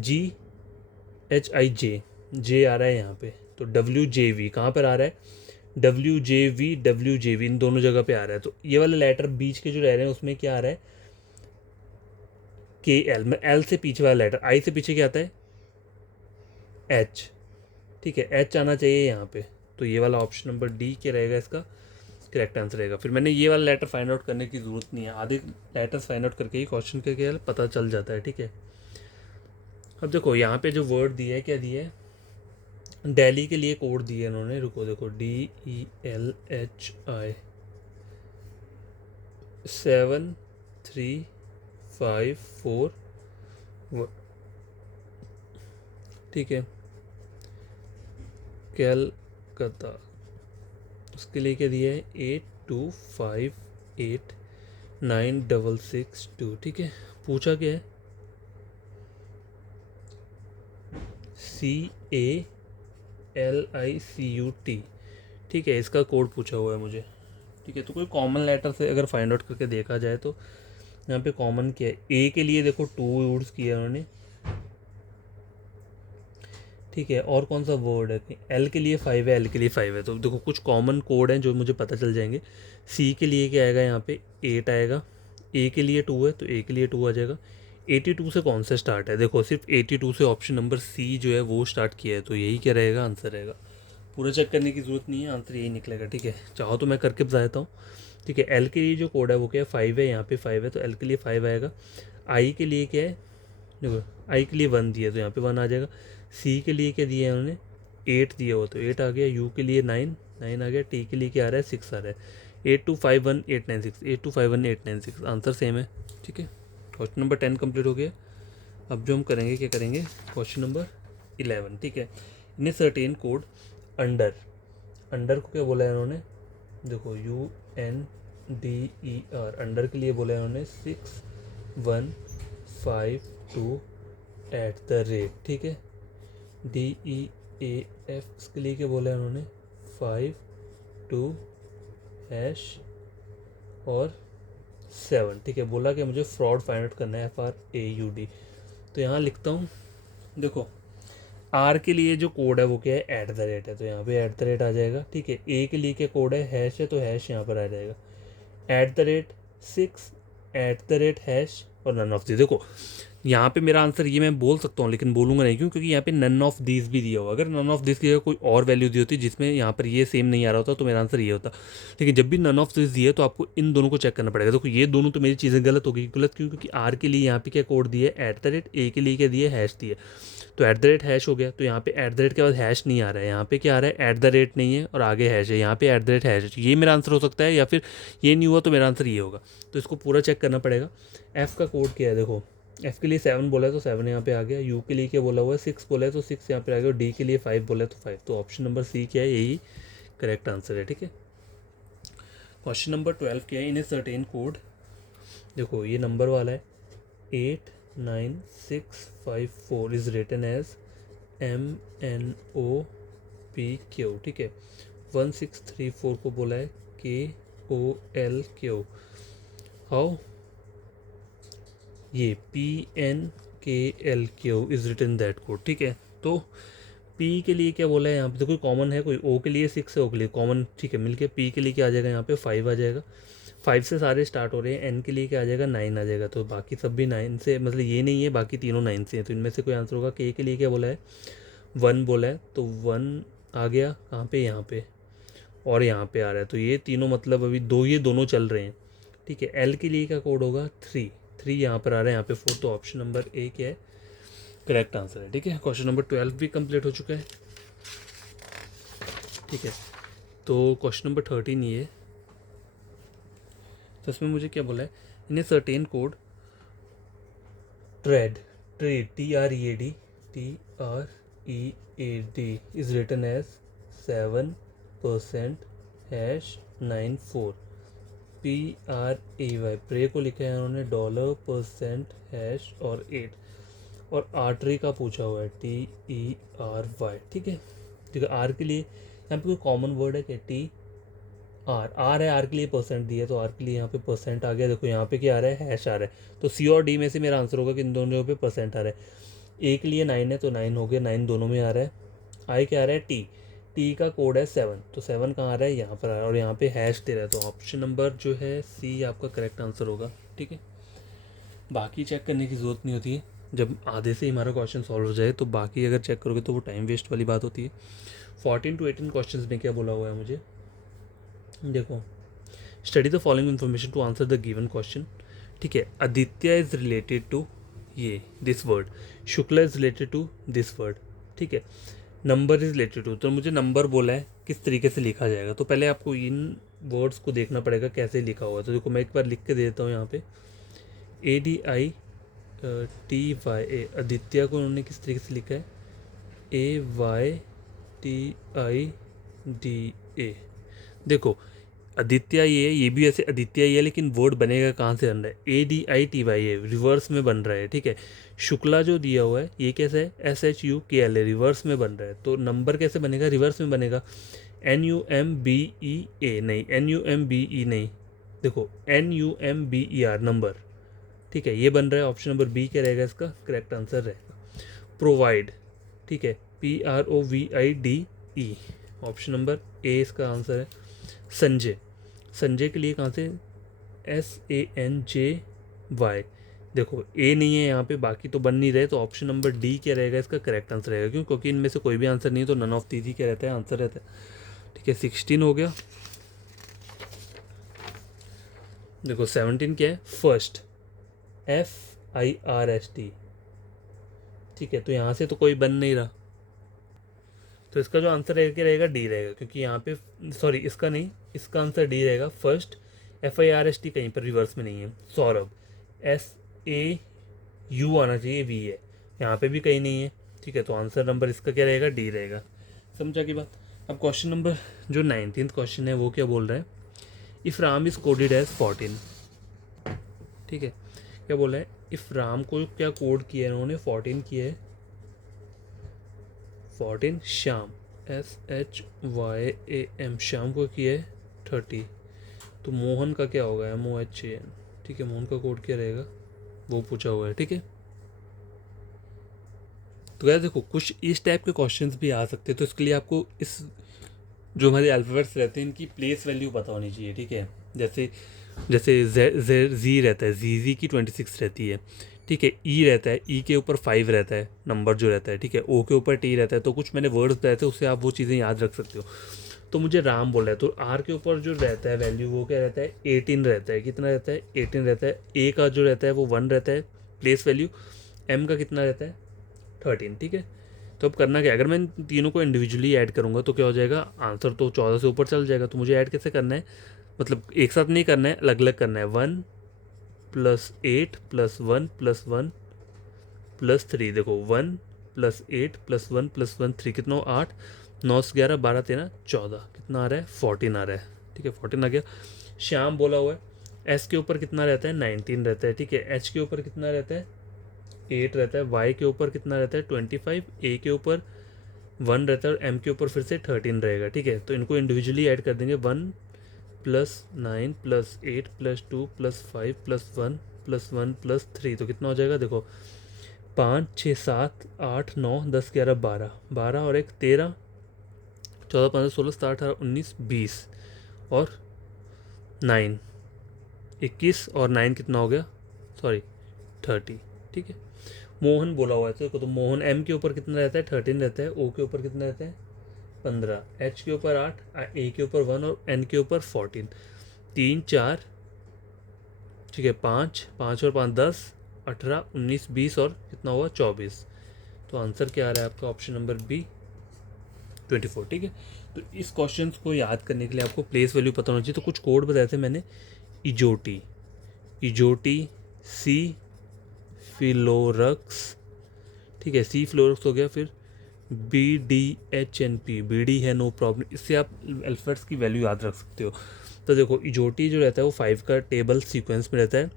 GHIJ, J आ रहा है यहाँ पे, तो WJV कहाँ पर आ रहा है, WJV इन दोनों जगह पे आ रहा है। तो ये वाले लेटर बीच के जो रह रहे हैं उसमें क्या आ रहा है, KL में, L से पीछे वाला लेटर, I से पीछे क्या आता है, H। ठीक है, H आना चाहिए यहाँ पे, तो ये वाला ऑप्शन नंबर डी क्या रहेगा इसका करेक्ट आंसर रहेगा। फिर मैंने ये वाला लेटर फाइंड आउट करने की ज़रूरत नहीं है, आधे लेटर्स फाइंड आउट करके ही क्वेश्चन का क्या पता चल जाता है, ठीक है। अब देखो यहाँ पे जो वर्ड दिया है, क्या दिया है, दिल्ली के लिए कोड दिया है इन्होंने, रुको देखो DELHI 7354, ठीक है, कलकत्ता। उसके लिए क्या दिया है 82589662, ठीक है। पूछा क्या है CALICUT, ठीक है, इसका कोड पूछा हुआ है मुझे, ठीक है। तो कोई कॉमन लेटर से अगर फाइंड आउट करके देखा जाए तो यहाँ पे कॉमन क्या है, ए के लिए देखो 2 यूज़ किया उन्होंने, ठीक है। और कौन सा वर्ड है, एल के लिए 5 है, एल के लिए 5 है, तो देखो कुछ कॉमन कोड हैं जो मुझे पता चल जाएंगे। सी के लिए क्या आएगा, यहाँ पे 8 आएगा, ए के लिए 2 है तो ए के लिए 2 आ जाएगा। 82 से कौन सा स्टार्ट है, देखो सिर्फ 82 से ऑप्शन नंबर सी जो है वो स्टार्ट किया है, तो यही क्या रहेगा आंसर रहेगा। पूरा चेक करने की ज़रूरत नहीं है, आंसर यही निकलेगा, ठीक है। चाहो तो मैं करके बता देता हूँ, ठीक है। एल के लिए जो कोड है वो क्या है 5 है, यहाँ पे 5 है तो एल के लिए 5 आएगा। आई के लिए क्या है, देखो आई के लिए 1 दिया तो यहाँ पे 1 आ जाएगा। सी के लिए क्या दिया है उन्होंने 8 दिया हुआ तो 8 आ गया। यू के लिए 9 आ गया। टी के लिए क्या आ रहा है 6 आ रहा है। 8251 896 8251 896 आंसर सेम है, ठीक है। क्वेश्चन नंबर 10 कंप्लीट हो गया। अब जो हम करेंगे क्या करेंगे, क्वेश्चन नंबर 11, ठीक है। In certain code under, under को क्या बोला है उन्होंने, देखो UNDER, अंडर के लिए बोला है उन्होंने 6152 ठीक है। DEAF के लिए क्या बोला है उन्होंने 52 हैश और 7, ठीक है। बोला कि मुझे फ्रॉड फाइंड आउट करना है FRAUD, तो यहाँ लिखता हूँ, देखो आर के लिए जो कोड है वो क्या है @ है, तो यहाँ पे @ आ जाएगा, ठीक है। ए के लिए क्या कोड है हैश है, तो हैश यहाँ पर आ जाएगा। @6 हैश और नन ऑफ दी, देखो यहाँ पे मेरा आंसर ये मैं बोल सकता हूँ लेकिन बोलूँगा नहीं, क्यों, क्योंकि यहाँ पे नन ऑफ दिस भी दिया हुआ। अगर नन ऑफ दिस की जगह कोई और वैल्यू दी होती जिसमें यहाँ पर ये सेम नहीं आ रहा होता तो मेरा आंसर ये होता। लेकिन जब भी नन ऑफ दिस दिए तो आपको इन दोनों को चेक करना पड़ेगा। देखो ये दोनों तो मेरी चीज़ें गलत हो गई, गलत क्यों, क्योंकि आर के लिए यहाँ पे क्या कोड दिया है @ ए के लिए क्या दिया है हैश दिया, तो @ हो गया, तो यहाँ पे @ के बाद हैश नहीं आ रहा है, यहाँ पे क्या आ रहा है @ नहीं है और आगे हैश है, यहाँ पे @ हैश है। ये मेरा आंसर हो सकता है, या फिर ये नहीं हुआ तो मेरा आंसर ये होगा, तो इसको पूरा चेक करना पड़ेगा। एफ़ का कोड क्या है, देखो एफ़ के लिए 7 बोला है तो 7 यहाँ पे आ गया। यू के लिए क्या बोला हुआ है 6 बोला है तो 6 यहाँ पे आ गया। डी के लिए 5 बोला है तो 5, तो ऑप्शन नंबर सी क्या है, यही करेक्ट आंसर है, ठीक है। क्वेश्चन नंबर 12 क्या है, इन ए सर्टेन कोड, देखो ये नंबर वाला है 89654 इज़ रिटन एज MNOPQ, ठीक है। 1634 को बोला है KOLQ, हाउ ये PNKLQ is written that code, ठीक है। तो P के लिए क्या बोला है यहाँ पे, तो कोई कॉमन है, कोई O के लिए 6 है, O के लिए कॉमन, ठीक है। मिलके P के लिए क्या आ जाएगा यहाँ पे 5 आ जाएगा। 5 से सारे स्टार्ट हो रहे हैं। N के लिए क्या आ जाएगा 9 आ जाएगा, तो बाकी सब भी 9 से, मतलब ये नहीं है, बाकी तीनों 9 से हैं, तो इनमें से कोई आंसर होगा। K के लिए क्या बोला है 1 बोला है तो 1 आ गया कहाँ पे, यहाँ पे, और यहाँ पे आ रहा है, तो ये तीनों मतलब अभी ये दोनों चल रहे हैं, ठीक है। L के लिए क्या कोड होगा 3 यहाँ पर आ रहा है, यहाँ पे 4, तो ऑप्शन नंबर ए क्या है करेक्ट आंसर है, ठीक है। क्वेश्चन नंबर 12 भी कंप्लीट हो चुका है, ठीक है। तो क्वेश्चन नंबर 13 ये है, तो इसमें मुझे क्या बोला है, in a certain code tread TREAD is written as 7% hash 94 PRAY, pray को लिखा है उन्होंने $% हैश और 8, और आर्टरी का पूछा हुआ है TERY, ठीक है। ठीक है, आर के लिए यहाँ पे कोई कॉमन वर्ड है क्या, आर है, आर के लिए परसेंट दिया तो आर के लिए यहाँ पे परसेंट आ गया। देखो यहाँ पे क्या आ रहा है हैश आ रहा है, तो सी और डी में से मेरा आंसर होगा कि इन दोनों पे परसेंट आ रहा है। ए के लिए 9 है तो 9 हो गया, 9 दोनों में आ रहा है। आई क्या आ रहा है टी का कोड है 7, तो 7 कहाँ आ रहा है, यहाँ पर आ रहा है, और यहाँ पे हैश दे रहा है, तो ऑप्शन नंबर जो है सी आपका करेक्ट आंसर होगा, ठीक है। बाकी चेक करने की ज़रूरत नहीं होती है, जब आधे से ही हमारा क्वेश्चन सॉल्व हो जाए तो बाकी अगर चेक करोगे तो वो टाइम वेस्ट वाली बात होती है। 14 to 18 क्वेश्चन में क्या बोला हुआ है मुझे, देखो, study the following information to answer the given question. ठीक है, आदित्य इज रिलेटेड टू ये this word, Shukla is related to this word. ठीक है, नंबर इज रिलेटेड टू, तो मुझे नंबर बोला है किस तरीके से लिखा जाएगा, तो पहले आपको इन वर्ड्स को देखना पड़ेगा कैसे लिखा हुआ है। तो देखो मैं एक बार लिख के दे देता हूँ यहाँ पे, ADITYA, आदित्य को उन्होंने किस तरीके से लिखा है, AYTIDA। देखो आदित्य ये भी ऐसे आदित्य ही है, लेकिन वर्ड बनेगा कहाँ से बन रहा है, ADITYA, रिवर्स में बन रहा है। ठीक है, शुक्ला जो दिया हुआ है ये कैसा है, SHUKLA, रिवर्स में बन रहा है। तो नंबर कैसे बनेगा, रिवर्स में बनेगा, NUMBEA नहीं, NUMBE नहीं, देखो NUMBER, नंबर। ठीक है, ये बन रहा है, ऑप्शन नंबर बी क्या रहेगा इसका करेक्ट आंसर रहेगा। प्रोवाइड, ठीक है, PROVIDE, ऑप्शन नंबर ए इसका आंसर है। संजय, संजय के लिए कहाँ से, SANJY, देखो ए नहीं है यहाँ पे, बाकी तो बन नहीं रहे, तो ऑप्शन नंबर डी क्या रहेगा इसका करेक्ट आंसर रहेगा। क्यों, क्योंकि इनमें से कोई भी आंसर नहीं है, तो नन ऑफ दीज ही क्या रहता है, आंसर रहता है। ठीक है, 16 हो गया। देखो 17 क्या है, फर्स्ट, FIRST। ठीक है, तो यहाँ से तो कोई बन नहीं रहा, तो इसका जो आंसर रहेगा क्या रहेगा, डी रहेगा, क्योंकि यहाँ पे, सॉरी इसका नहीं, इसका आंसर डी रहेगा। फर्स्ट, FIRST कहीं पर रिवर्स में नहीं है। सौरभ, SAU आना चाहिए, V है, यहाँ पे भी कहीं नहीं है। ठीक है, तो आंसर नंबर इसका क्या रहेगा, डी रहेगा। समझा की बात। अब क्वेश्चन नंबर जो 19th क्वेश्चन है वो क्या बोल रहा है, if Ram is coded as 14। ठीक है, क्या बोल रहा है, इफ़ राम को क्या कोड किया है उन्होंने, 14 किया है, 14, श्याम, SHYAM, श्याम को किया है 30, तो मोहन का क्या होगा, MOHAN। ठीक है, मोहन का कोड क्या रहेगा वो पूछा हुआ है। ठीक है, तो यार देखो कुछ इस टाइप के क्वेश्चंस भी आ सकते हैं, तो इसके लिए आपको इस जो हमारे अल्फ़ाबेट्स रहते हैं इनकी प्लेस वैल्यू पता होनी चाहिए। ठीक है, जैसे जैसे Z रहता है, ZZ की 26 रहती है। ठीक है, ई रहता है, ई के ऊपर 5 रहता है नंबर जो रहता है। ठीक है, ओ के ऊपर टी रहता है। तो कुछ मैंने वर्ड्स बताए थे, उससे आप वो चीज़ें याद रख सकते हो। तो मुझे राम बोल रहा है, तो आर के ऊपर जो रहता है वैल्यू वो क्या रहता है, 18 रहता है। कितना रहता है, 18 रहता है। ए का जो रहता है वो 1 रहता है प्लेस वैल्यू। एम का कितना रहता है, 13। ठीक है, तो अब करना क्या, अगर मैं इन तीनों को इंडिविजुअली ऐड करूँगा तो क्या हो जाएगा, आंसर तो 14 से ऊपर चल जाएगा। तो मुझे ऐड कैसे करना है, मतलब एक साथ नहीं करना है, अलग अलग करना है। 1 + 8 + 1 + 1 + 3, देखो 1 + 8 + 1 + 1 3, कितना हो, 8, 9 से 11 12 13 14, कितना आ रहा है, 14 आ रहा है। ठीक है, 14 आ गया। श्याम बोला हुआ है, एस के ऊपर कितना रहता है, 19 रहता है। ठीक है, एच के ऊपर कितना रहता है, 8 रहता है। वाई के ऊपर कितना रहता है, 25। ए के ऊपर 1 रहता है, और एम के ऊपर फिर से 13 रहेगा। ठीक है, तो इनको इंडिविजुअली ऐड कर देंगे। 1 + 9 + 8 + 2 + 5 + 1 + 1 + 3, तो कितना हो जाएगा, देखो 5 6 7 8 9 10 11 12, 12 और 1 13, 14 15 16 17 18 19 20 और 9 21 और 9 कितना हो गया, सॉरी 30। ठीक है, मोहन बोला हुआ है, तो देखो तो मोहन एम के ऊपर कितना रहता है, 13 रहता है। ओ के ऊपर कितना रहता है, 15। एच के ऊपर 8, ए के ऊपर 1 और एन के ऊपर 14। 3 4, ठीक है, 5 5 और 5 10 18 19 20 और कितना हुआ, 24। तो आंसर क्या आ रहा है आपका, ऑप्शन नंबर बी 24। ठीक है, तो इस क्वेश्चन को याद करने के लिए आपको प्लेस वैल्यू पता होना चाहिए। तो कुछ कोड बताए थे मैंने, इजोटी, इजोटी, सी फिलोरक्स। ठीक है, सी फ्लोरक्स हो गया। फिर BDHNP, BD है, नो प्रॉब्लम, इससे आप अल्फ़ाबेट्स की वैल्यू याद रख सकते हो। तो देखो इजोटी जो रहता है वो 5 का टेबल सीक्वेंस में रहता है।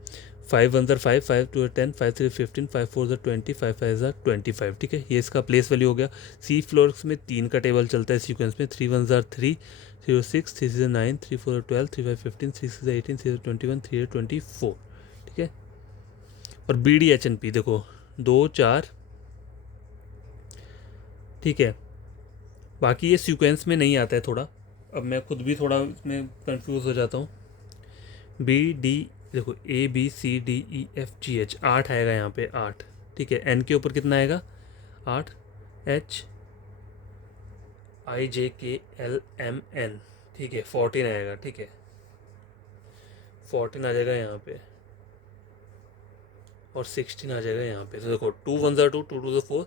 5 1 5, 5 2 10, 5 3 15, 5 4 20, 5 5 25। ठीक है, ये इसका प्लेस वैल्यू हो गया। सी फ्लोरक्स में 3 का टेबल चलता है सीक्वेंस में, 3 1 3, 3 6, 3 6 9, 3 4 12, 3 5 15, 3 6 18, 3 21, 3 24। ठीक है, और BDHNP देखो 2 4। ठीक है, बाकी ये सीक्वेंस में नहीं आता है थोड़ा, अब मैं खुद भी थोड़ा इसमें कंफ्यूज हो जाता हूँ। BD देखो ABCDEFGH 8 आएगा यहाँ पे, 8। ठीक है। एन के ऊपर कितना आएगा 8, एच आई जे के एल एम एन, ठीक है 14 आएगा, ठीक है 14 आ जाएगा यहाँ पे और 16 आ जाएगा यहाँ पे। तो देखो 2 1 2, 2 2 4,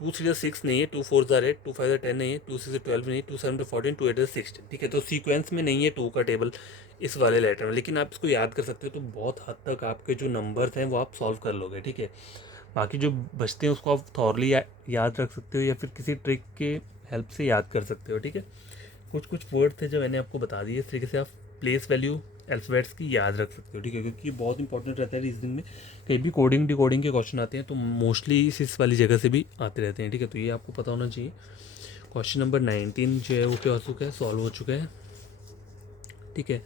2 3 6 नहीं है, 2 4 8, 2 5 10 नहीं है, 2 6 12 नहीं, 2 7 14, 2 8 16, ठीक है। तो सीक्वेंस में नहीं है 2 का टेबल इस वाले लेटर में, लेकिन आप इसको याद कर सकते हो। तो बहुत हद तक आपके जो नंबर्स हैं वो आप सॉल्व कर लोगे, ठीक है। बाकी जो बचते हैं उसको आप थॉरली याद रख सकते हो या फिर किसी ट्रिक के हेल्प से याद कर सकते हो, ठीक है। कुछ कुछ वर्ड थे जो मैंने आपको बता दिए, इस तरीके से आप प्लेस वैल्यू अल्फ़ाबेट्स की याद रख सकते हो, ठीक है, क्योंकि ये बहुत इंपॉर्टेंट रहता है रीजनिंग में। कहीं भी कोडिंग डिकोडिंग के क्वेश्चन आते हैं तो मोस्टली इस वाली जगह से भी आते रहते हैं, ठीक है। तो ये आपको पता होना चाहिए। क्वेश्चन नंबर 19 जो है वो क्या हो चुका है, सॉल्व हो चुका है, ठीक है।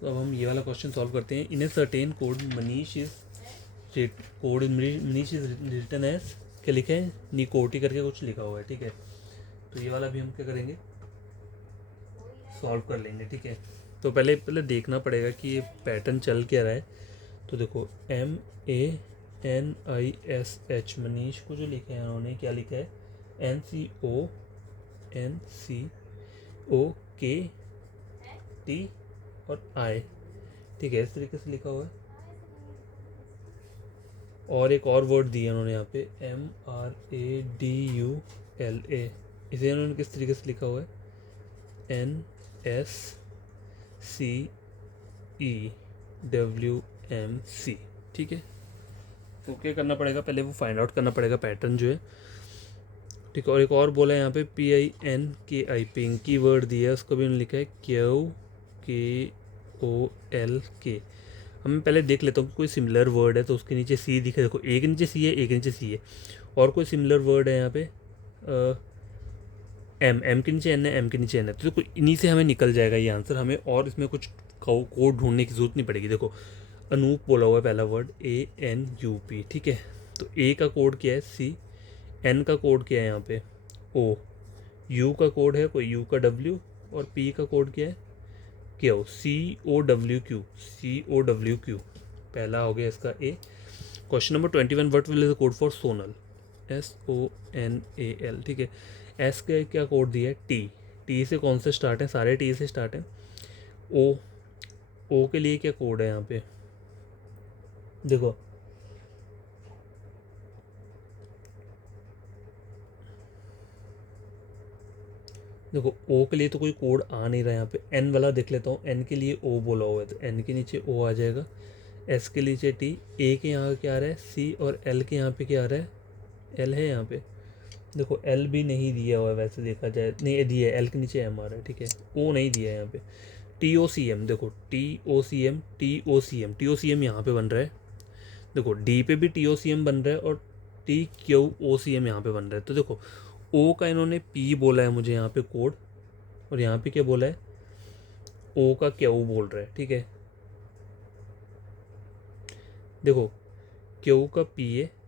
तो अब हम ये वाला क्वेश्चन सॉल्व करते हैं। In a certain code Manish is written as, क्या लिखा है, निकोटी करके कुछ लिखा हुआ है, ठीक है। तो ये वाला भी हम क्या करेंगे, सॉल्व कर लेंगे, ठीक है। तो पहले देखना पड़ेगा कि ये पैटर्न चल क्या रहा है। तो देखो MANISH, मनीष को जो लिखा है उन्होंने क्या लिखा है, NCONCOKT और I, ठीक है, इस तरीके से लिखा हुआ है। और एक और वर्ड दिया उन्होंने यहाँ पे MRADULA, इसे उन्होंने किस तरीके से लिखा हुआ है, NSCEWMC, ठीक है। तो क्या करना पड़ेगा, पहले वो फाइंड आउट करना पड़ेगा पैटर्न जो है, ठीक है। और एक और बोला है यहाँ पे PINKI, पिंकी वर्ड दिया है, उसको भी उन्होंने लिखा है QKOLK। हम पहले देख लेता हूँ कि कोई सिमिलर वर्ड है तो उसके नीचे सी दिखा, देखो एक नीचे सी है, एक नीचे सी है, और कोई सिमिलर वर्ड है यहाँ पे एम के नीचे एन है, एम के नीचे एन है, तो देखो इन्हीं से हमें निकल जाएगा ये आंसर। हमें और इसमें कुछ कोड ढूंढने की जरूरत नहीं पड़ेगी। देखो अनूप बोला हुआ है पहला वर्ड ANUP, ठीक है। तो ए का कोड क्या है C, एन का कोड क्या है यहाँ पे O, यू का कोड है कोई यू का W, और P का कोड क्या है Q, COWQ। पहला हो गया इसका A। Question number 21, what will is the code for Sonal, SONAL, ठीक है। एस का क्या कोड दिया है टी से कौन से स्टार्ट है, सारे टी से स्टार्ट हैं। ओ के लिए क्या कोड है यहाँ पे, देखो ओ के लिए तो कोई कोड आ नहीं रहा यहाँ पे। एन वाला देख लेता हूँ, एन के लिए ओ बोला हुआ है तो एन के नीचे ओ आ जाएगा, एस के नीचे टी, ए के यहाँ क्या आ रहा है सी, और एल के यहाँ पे क्या आ रहा है, एल है यहाँ पे। देखो एल भी नहीं दिया हुआ है वैसे देखा जाए, नहीं दिया है, एल के नीचे एम आ रहा है, ठीक है। ओ नहीं दिया है यहाँ पे। TOCM, देखो TOCM यहाँ पे बन रहा है। देखो डी पे भी TOCM बन रहा है और TQOCM यहाँ पे बन रहा है। तो देखो ओ का इन्होंने P बोला है मुझे यहाँ पे कोड, और यहाँ पे क्या बोला है, ओ का क्यू बोल रहा है, ठीक है। देखो क्यू का P है,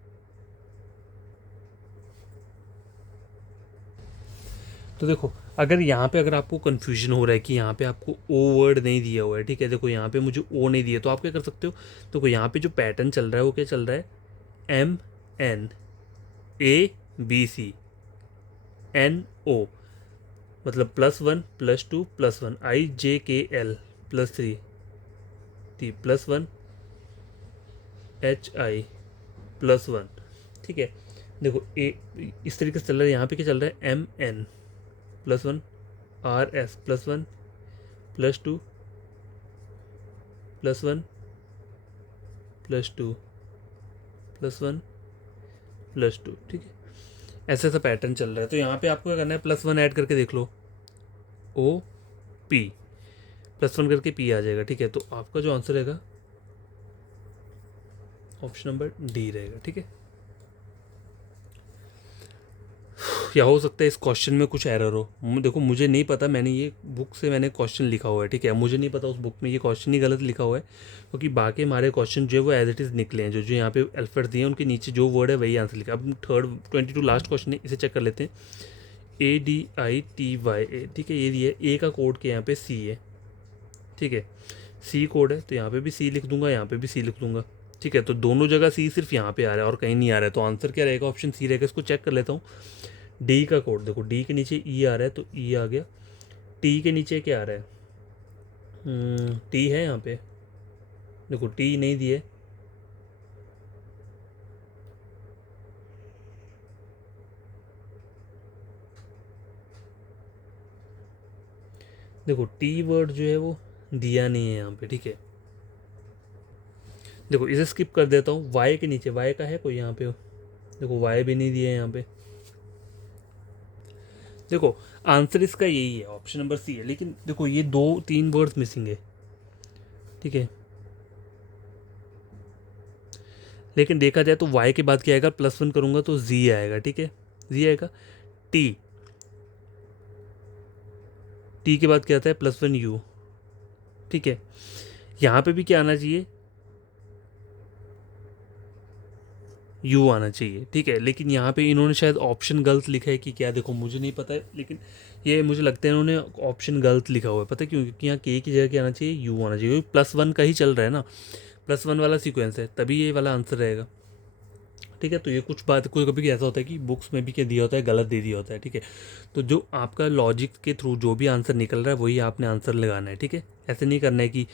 तो देखो अगर यहाँ पे अगर आपको कन्फ्यूजन हो रहा है कि यहाँ पे आपको ओ वर्ड नहीं दिया हुआ है, ठीक है, देखो यहाँ पे मुझे ओ नहीं दिया, तो आप क्या कर सकते हो, देखो यहाँ पे जो पैटर्न चल रहा है वो क्या चल रहा है, MNABCNO, मतलब +1 +2 +1 IJKL +3 T +1 HI +1, ठीक है। देखो ए इस तरीके से चल रहा है। यहाँ पे क्या चल रहा है, MN +1 RS +1 +2 +1 +2 +1 +2, ठीक है। ऐसा ऐसा पैटर्न चल रहा है। तो यहाँ पे आपको क्या करना है, +1 ऐड करके देख लो, OP +1 करके P आ जाएगा, ठीक है। तो आपका जो आंसर रहेगा ऑप्शन नंबर डी रहेगा, ठीक है। या हो सकता है इस क्वेश्चन में कुछ एरर हो, देखो मुझे नहीं पता, मैंने ये बुक से मैंने क्वेश्चन लिखा हुआ है, ठीक है। मुझे नहीं पता उस बुक में ये क्वेश्चन ही गलत लिखा हुआ है, क्योंकि बाकी हमारे क्वेश्चन जो है वो एज इट इज़ निकले हैं, जो जो यहाँ पे अल्फाबेट दिए हैं उनके नीचे जो वर्ड है वही आंसर लिखा। अब 22 लास्ट क्वेश्चन है, इसे चेक कर लेते हैं। ADITYA, ठीक है, ये दिया है। ए का कोड के यहाँ पे C है, ठीक है, C कोड है, तो यहाँ पे भी C लिख दूंगा, यहाँ पे भी C लिख दूंगा। ठीक है, तो दोनों जगह सी सिर्फ यहाँ पे आ रहा है और कहीं नहीं आ रहा है, तो आंसर क्या रहेगा, ऑप्शन सी रहेगा। इसको चेक कर लेता हूँ। डी का कोड देखो, डी के नीचे ई आ रहा है तो ई आ गया। टी के नीचे क्या आ रहा है, टी है यहाँ पे, देखो टी नहीं दिए। देखो टी वर्ड जो है वो दिया नहीं है यहाँ पे, ठीक है। देखो इसे स्किप कर देता हूँ। वाई के नीचे वाई का है कोई यहाँ पे, देखो वाई भी नहीं दिया है यहाँ पे। देखो आंसर इसका यही है, ऑप्शन नंबर सी है, लेकिन देखो ये 2-3 वर्ड्स मिसिंग है, ठीक है। लेकिन देखा जाए तो वाई के बाद क्या आएगा, +1 करूँगा तो जी आएगा, ठीक है, जी आएगा। टी, टी के बाद क्या आता है, +1 यू, ठीक है। यहाँ पे भी क्या आना चाहिए, यू आना चाहिए, ठीक है। लेकिन यहाँ पे इन्होंने शायद ऑप्शन गलत लिखा है कि क्या, देखो मुझे नहीं पता है, लेकिन ये मुझे लगता है इन्होंने ऑप्शन गलत लिखा हुआ है। पता है क्यों, क्योंकि यहाँ के की जगह क्या आना चाहिए, यू आना चाहिए, क्योंकि +1 का ही चल रहा है ना, +1 वाला सीक्वेंस है, तभी ये वाला आंसर रहेगा, ठीक है। तो ये कुछ बात कोई कभी ऐसा होता है कि बुक्स में भी क्या दिया होता है, गलत दे दिया होता है, ठीक है। तो जो आपका लॉजिक के थ्रू जो भी आंसर निकल रहा है वही आपने आंसर लगाना है, ठीक है। ऐसे नहीं करना है कि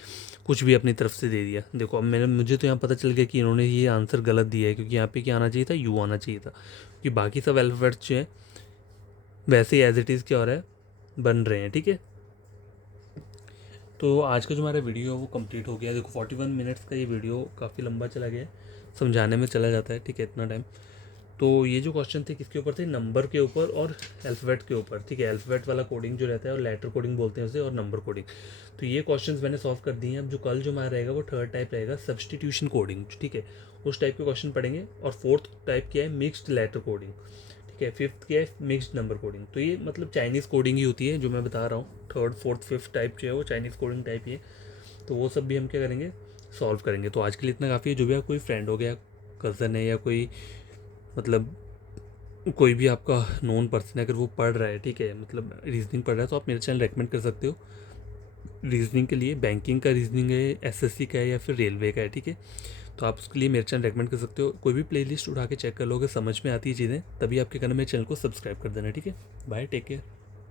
कुछ भी अपनी तरफ से दे दिया। देखो अब मुझे तो यहाँ पता चल गया कि इन्होंने ये आंसर गलत दिया है, क्योंकि यहाँ पे क्या आना चाहिए था, यू आना चाहिए था, क्योंकि बाकी सब अल्फ़ाबेट्स जो हैं वैसे ही एज इट इज़ क्या हो रहा है, बन रहे हैं, ठीक है। तो आज का जो हमारा वीडियो है वो कंप्लीट हो गया। देखो 41 मिनट्स का ये वीडियो काफ़ी लंबा चला गया है, समझाने में चला जाता है, ठीक है, इतना टाइम। तो ये जो क्वेश्चन थे किसके ऊपर थे, नंबर के ऊपर और अल्फ़ाबेट के ऊपर, ठीक है। अल्फ़ाबेट वाला कोडिंग जो रहता है और लेटर कोडिंग बोलते हैं उसे, और नंबर कोडिंग। तो ये क्वेश्चंस मैंने सॉल्व कर दिए हैं। अब जो कल जो हमारा रहेगा वो थर्ड टाइप रहेगा, सब्सटीट्यूशन कोडिंग, ठीक है। उस टाइप के क्वेश्चन पढ़ेंगे। और फोर्थ टाइप क्या है, मिक्स्ड लेटर कोडिंग, ठीक है। फिफ्थ क्या है, मिक्स्ड नंबर कोडिंग। तो ये मतलब चाइनीज़ कोडिंग ही होती है जो मैं बता रहा हूँ। थर्ड फोर्थ फिफ्थ टाइप जो है वो चाइनीज़ कोडिंग टाइप ही है। तो वो सब भी हम क्या करेंगे, सॉल्व करेंगे। तो आज के लिए इतना काफ़ी है। जो भी आप कोई फ्रेंड हो गया, कज़न है, या कोई मतलब कोई भी आपका नोन पर्सन है, अगर वो पढ़ रहा है, ठीक है, मतलब रीजनिंग पढ़ रहा है, तो आप मेरे चैनल रेकमेंड कर सकते हो। रीजनिंग के लिए बैंकिंग का रीजनिंग है, एसएससी का है, या फिर रेलवे का है, ठीक है। तो आप उसके लिए मेरे चैनल रेकमेंड कर सकते हो। कोई भी प्लेलिस्ट उठा के चेक कर लोगे, समझ में आती है चीज़ें, तभी आपके करना मेरे चैनल को सब्सक्राइब कर देना, ठीक है। Bye, take care.